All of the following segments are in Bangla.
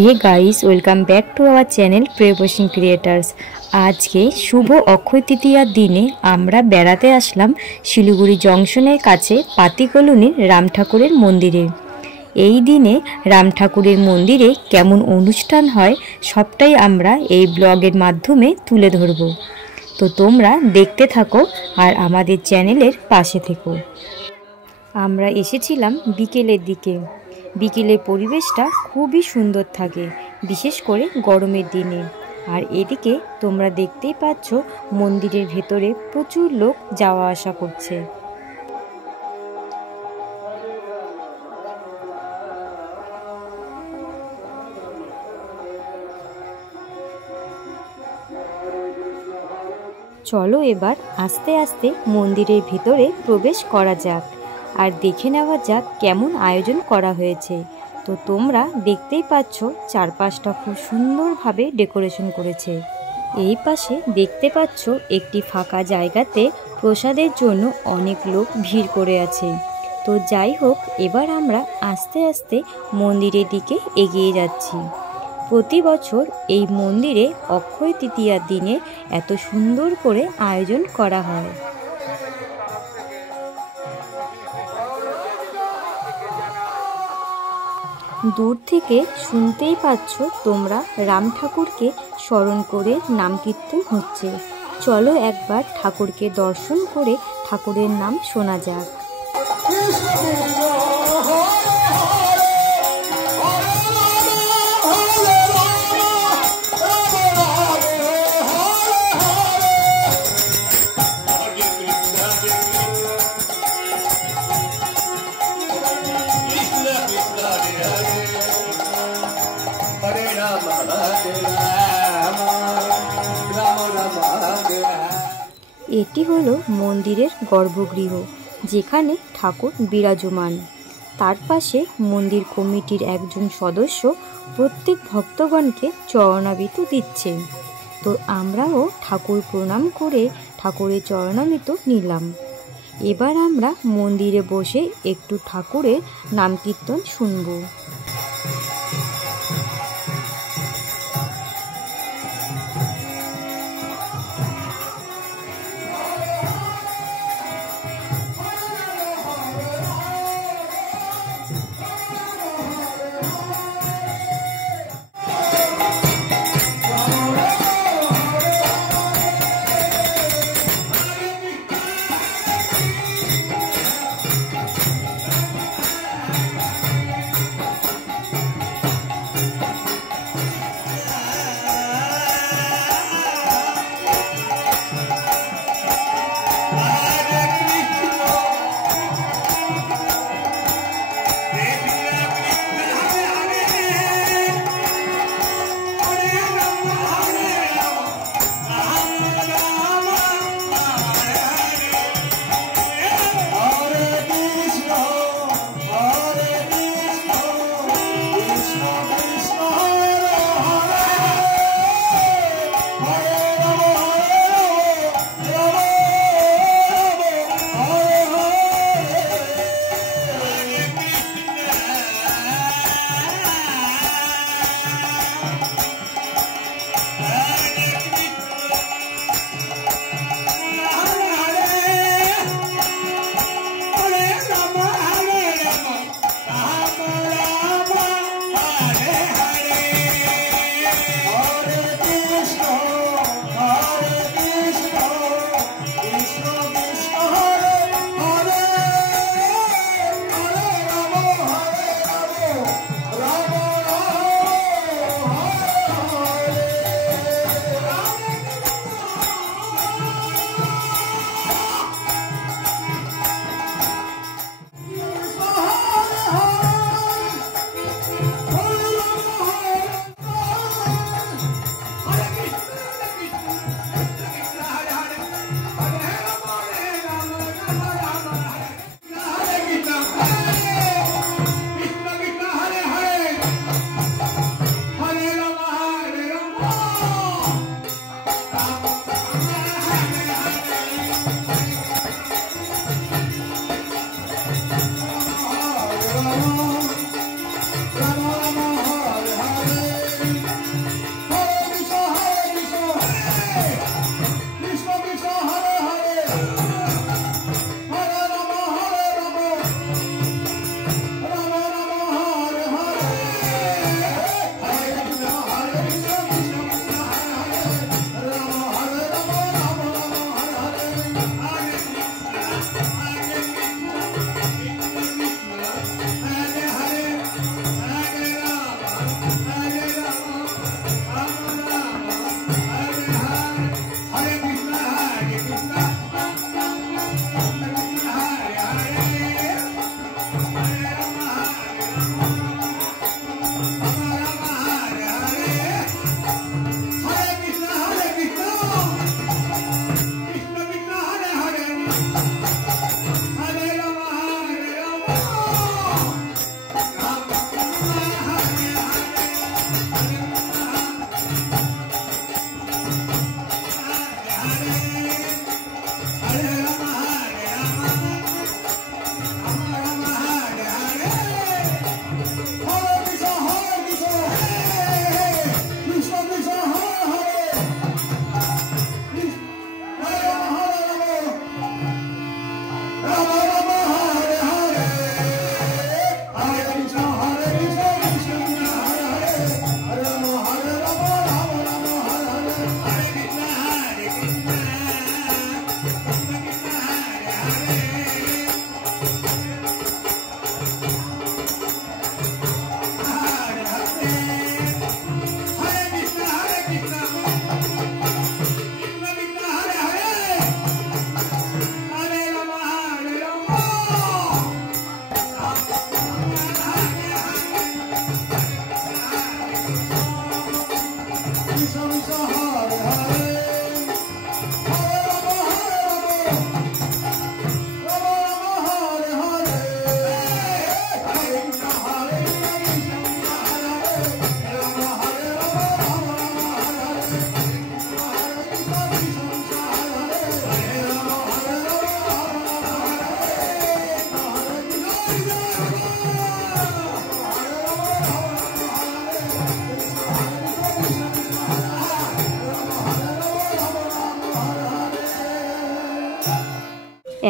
Hey guys welcome back to our channel प्रेपोशिंग क्रिएटर्स। आज के शुभ अक्षय तृतीयार दिने आमरा बेड़ाते आसलाम शिलिगुड़ी जंक्शनेर काछे पाती कलोनीर राम ठाकुरेर मंदिरे। এই দিনে রাম ঠাকুরের মন্দিরে কেমন অনুষ্ঠান হয় সবটাই আমরা এই ব্লগের মাধ্যমে তুলে ধরব। তো তোমরা দেখতে থাকো আর আমাদের চ্যানেলের পাশে থেকো। আমরা এসেছিলাম বিকেলের দিকে। বিকেলের পরিবেশটা খুবই সুন্দর থাকে, বিশেষ করে গরমের দিনে। আর এদিকে তোমরা দেখতেই পাচ্ছ মন্দিরের ভেতরে প্রচুর লোক যাওয়া আসা করছে। চলো এবার আস্তে আস্তে মন্দিরের ভিতরে প্রবেশ করা যাক আর দেখে নেওয়া যাক কেমন আয়োজন করা হয়েছে। তো তোমরা দেখতেই পাচ্ছ চারপাশটা খুব সুন্দরভাবে ডেকোরেশন করেছে। এই পাশে দেখতে পাচ্ছ একটি ফাঁকা জায়গাতে প্রসাদের জন্য অনেক লোক ভিড় করে আছে। তো যাই হোক, এবার আমরা আস্তে আস্তে মন্দিরের দিকে এগিয়ে যাচ্ছি। প্রতি বছর এই মন্দিরে অক্ষয় তৃতীয়ার দিনে এত সুন্দর করে আয়োজন করা হয়। দূর থেকে শুনতেই পাচ্ছ তোমরা রাম ঠাকুরকে স্মরণ করে নাম কীর্তন হচ্ছে। চলো একবার ঠাকুরকে দর্শন করে ঠাকুরের নাম শোনা যাক। এটি হলো মন্দিরের গর্ভগৃহ, যেখানে ঠাকুর বিরাজমান। তার পাশে মন্দির কমিটির একজন সদস্য প্রত্যেক ভক্তগণকে চরণামৃত দিচ্ছেন। তো আমরাও ঠাকুর প্রণাম করে ঠাকুরের চরণামৃত নিলাম। এবার আমরা মন্দিরে বসে একটু ঠাকুরের নাম কীর্তন শুনব।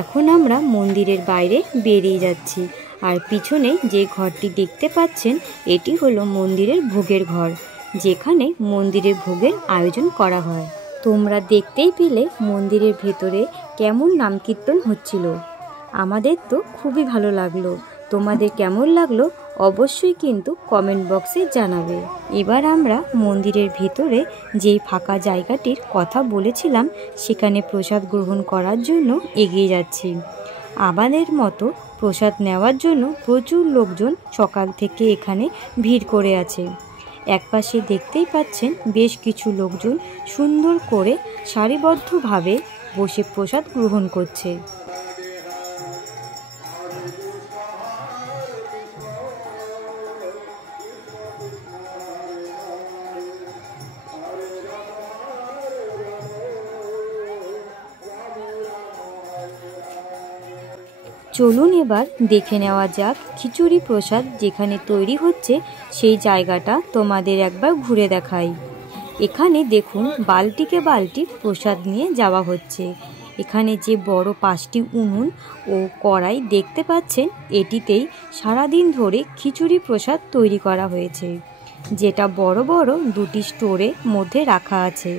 এখন আমরা মন্দিরের বাইরে বেরিয়ে যাচ্ছি। আর পিছনে যে ঘরটি দেখতে পাচ্ছেন এটি হলো মন্দিরের ভোগের ঘর, যেখানে মন্দিরের ভোগের আয়োজন করা হয়। তোমরা দেখতেই পেলে মন্দিরের ভেতরে কেমন নাম কীর্তন হচ্ছিল। আমাদের তো খুবই ভালো লাগলো। তোমাদের কেমন লাগলো অবশ্যই কিন্তু কমেন্ট বক্সে জানাবে। এবার আমরা মন্দিরের ভেতরে যেই ফাঁকা জায়গাটির কথা বলেছিলাম সেখানে প্রসাদ গ্রহণ করার জন্য এগিয়ে যাচ্ছি। আমাদের মতো প্রসাদ নেওয়ার জন্য প্রচুর লোকজন সকাল থেকে এখানে ভিড় করে আছে। একপাশে দেখতেই পাচ্ছেন বেশ কিছু লোকজন সুন্দর করে সারিবদ্ধভাবে বসে প্রসাদ গ্রহণ করছে। চলুন এবার দেখে নেওয়া যাক খিচুড়ি প্রসাদ যেখানে তৈরি হচ্ছে সেই জায়গাটা তোমাদের একবার ঘুরে দেখাই। এখানে দেখুন বালতিকে বালতি প্রসাদ নিয়ে যাওয়া হচ্ছে। এখানে যে বড় 5টি উনুন ও কড়াই দেখতে পাচ্ছেন এটিতেই সারাদিন ধরে খিচুড়ি প্রসাদ তৈরি করা হয়েছে, যেটা বড় বড় 2টি স্টোরের মধ্যে রাখা আছে,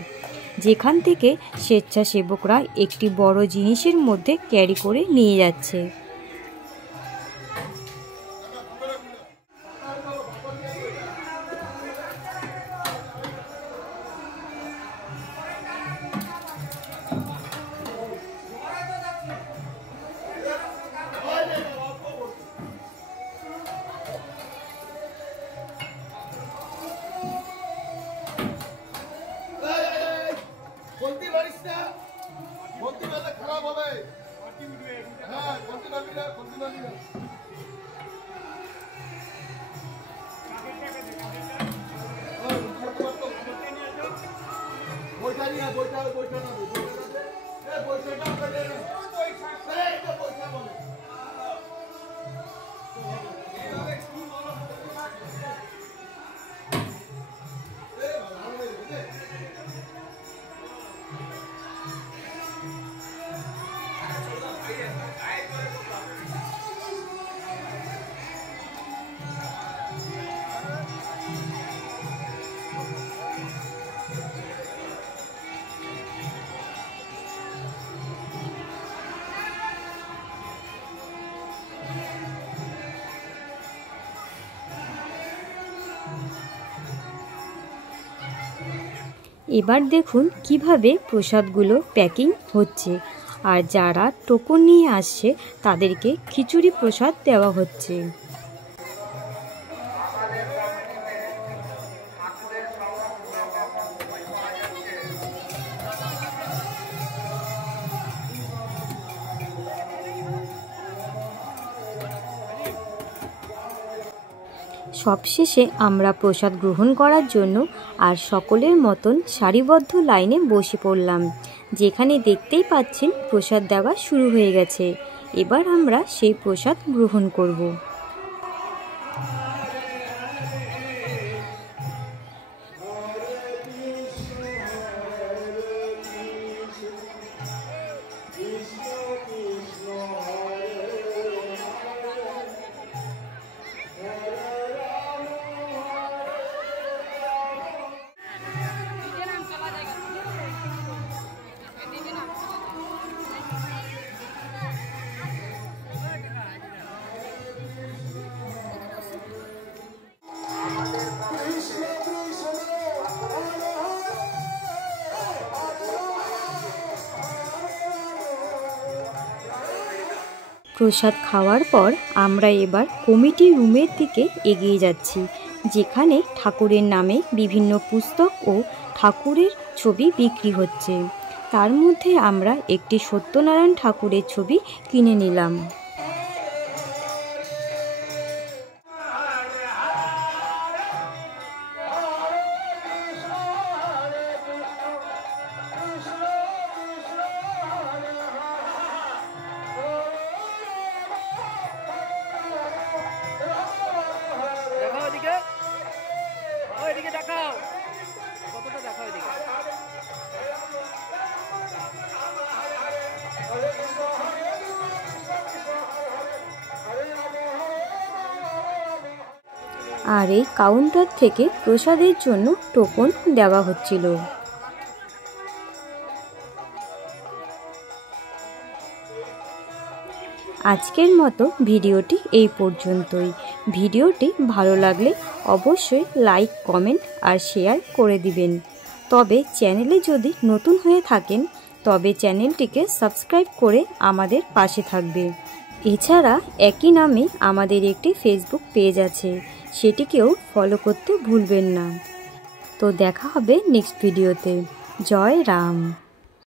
যেখান থেকে স্বেচ্ছাসেবকরা একটি বড় জিনিসের মধ্যে ক্যারি করে নিয়ে যাচ্ছে। এবার দেখুন কিভাবে প্রসাদগুলো প্যাকিং হচ্ছে, আর যারা টোকন নিয়ে আসছে তাদেরকে খিচুড়ি প্রসাদ দেওয়া হচ্ছে। সবশেষে আমরা প্রসাদ গ্রহণ করার জন্য আর সকলের মতন সারিবদ্ধ লাইনে বসে পড়লাম, যেখানে দেখতেই পাচ্ছেন প্রসাদ দেওয়া শুরু হয়ে গেছে। এবার আমরা সেই প্রসাদ গ্রহণ করব। প্রসাদ খাওয়ার পর আমরা এবার কমিটি রুমের দিকে এগিয়ে যাচ্ছি, যেখানে ঠাকুরের নামে বিভিন্ন পুস্তক ও ঠাকুরের ছবি বিক্রি হচ্ছে। তার মধ্যে আমরা একটি সত্যনারায়ণ ঠাকুরের ছবি কিনে নিলাম। আর এই কাউন্টার থেকে প্রসাদের জন্য টোকন দেওয়া হচ্ছিল। আজকের মতো ভিডিওটি এই পর্যন্তই। ভিডিওটি ভালো লাগলে অবশ্যই লাইক, কমেন্ট আর শেয়ার করে দিবেন। তবে চ্যানেলে যদি নতুন হয়ে থাকেন তবে চ্যানেলটিকে সাবস্ক্রাইব করে আমাদের পাশে থাকবে। এছাড়া একই নামে আমাদের একটি ফেসবুক পেজ আছে, সেটিকেও ফলো করতে ভুলবেন না। তো দেখা হবে নেক্সট ভিডিওতে। জয় রাম।